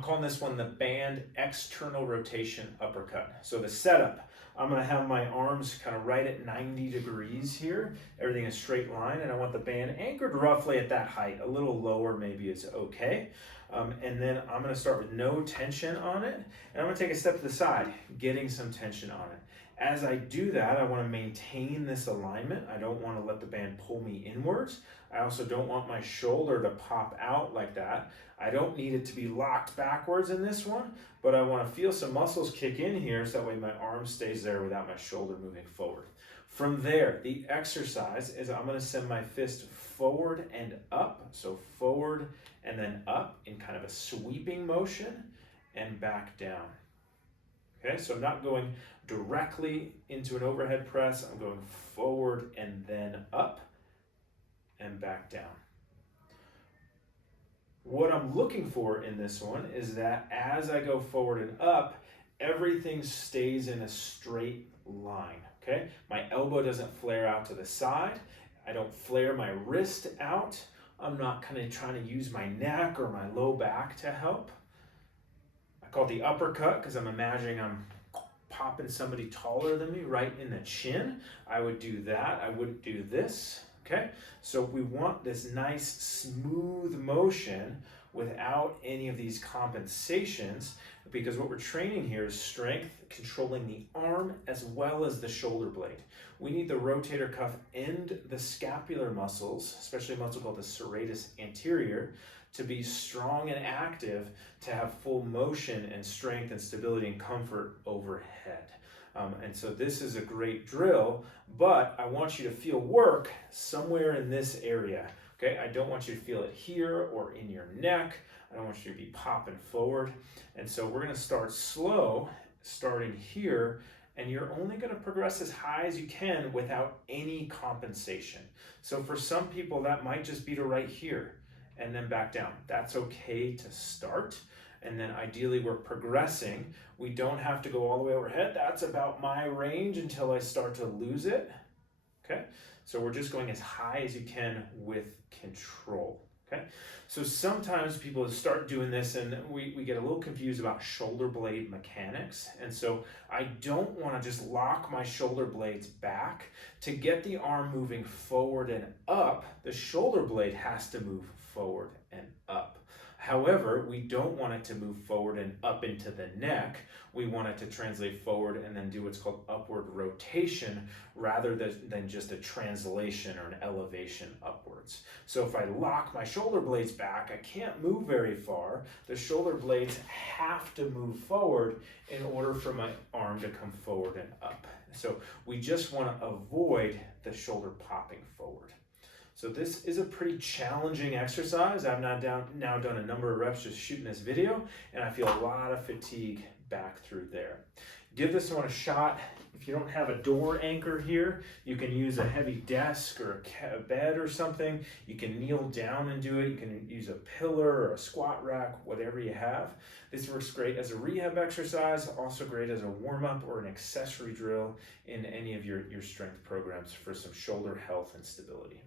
I'm calling this one the band external rotation uppercut. So the setup, I'm gonna have my arms kind of right at 90 degrees here. Everything is straight line, and I want the band anchored roughly at that height. A little lower maybe is okay. And then I'm gonna start with no tension on it, and I'm gonna take a step to the side, getting some tension on it. As I do that, I want to maintain this alignment. I don't want to let the band pull me inwards. I also don't want my shoulder to pop out like that. I don't need it to be locked backwards in this one, but I want to feel some muscles kick in here so that way my arm stays there without my shoulder moving forward. From there, the exercise is I'm going to send my fist forward and up. So forward and then up in kind of a sweeping motion and back down. Okay, so I'm not going directly into an overhead press. I'm going forward and then up and back down. What I'm looking for in this one is that as I go forward and up, everything stays in a straight line, okay? My elbow doesn't flare out to the side. I don't flare my wrist out. I'm not kind of trying to use my neck or my low back to help. I call it the uppercut because I'm imagining I'm popping somebody taller than me right in the chin. I would do that. I wouldn't do this, okay? So we want this nice smooth motion without any of these compensations, because what we're training here is strength, controlling the arm as well as the shoulder blade. We need the rotator cuff and the scapular muscles, especially a muscle called the serratus anterior, to be strong and active, to have full motion and strength and stability and comfort overhead. And so this is a great drill, but I want you to feel work somewhere in this area. Okay, I don't want you to feel it here or in your neck. I don't want you to be popping forward. And so we're gonna start slow, starting here, and you're only gonna progress as high as you can without any compensation. So for some people, that might just be to right here and then back down. That's okay to start. And then ideally we're progressing. We don't have to go all the way overhead. That's about my range until I start to lose it. Okay, so we're just going as high as you can with control. Okay, so sometimes people start doing this and we get a little confused about shoulder blade mechanics. And so I don't want to just lock my shoulder blades back. To get the arm moving forward and up, the shoulder blade has to move forward and up. However, we don't want it to move forward and up into the neck. We want it to translate forward and then do what's called upward rotation rather than just a translation or an elevation upwards. So if I lock my shoulder blades back, I can't move very far. The shoulder blades have to move forward in order for my arm to come forward and up. So we just want to avoid the shoulder popping forward. So this is a pretty challenging exercise. I've now done a number of reps just shooting this video, and I feel a lot of fatigue back through there. Give this one a shot. If you don't have a door anchor here, you can use a heavy desk or a bed or something. You can kneel down and do it. You can use a pillar or a squat rack, whatever you have. This works great as a rehab exercise, also great as a warm-up or an accessory drill in any of your strength programs for some shoulder health and stability.